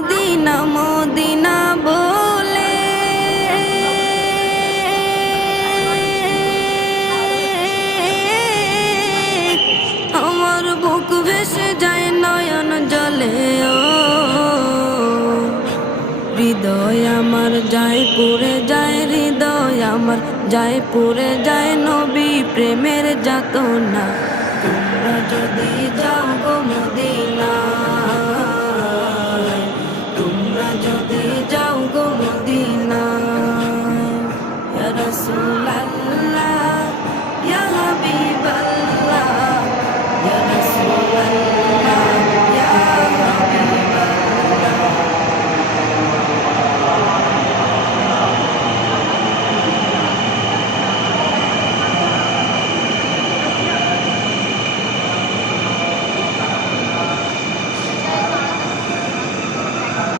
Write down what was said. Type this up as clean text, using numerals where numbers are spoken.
Medina Medina বলে আমার বুক ভেসে যায় নয়ন জলে ও হৃদয় আমার যায় পুরে যায়, হৃদয় আমার যায় পুরে যায় নবী প্রেমের যাতনা। তোমরা যদি যাও গো মদিনা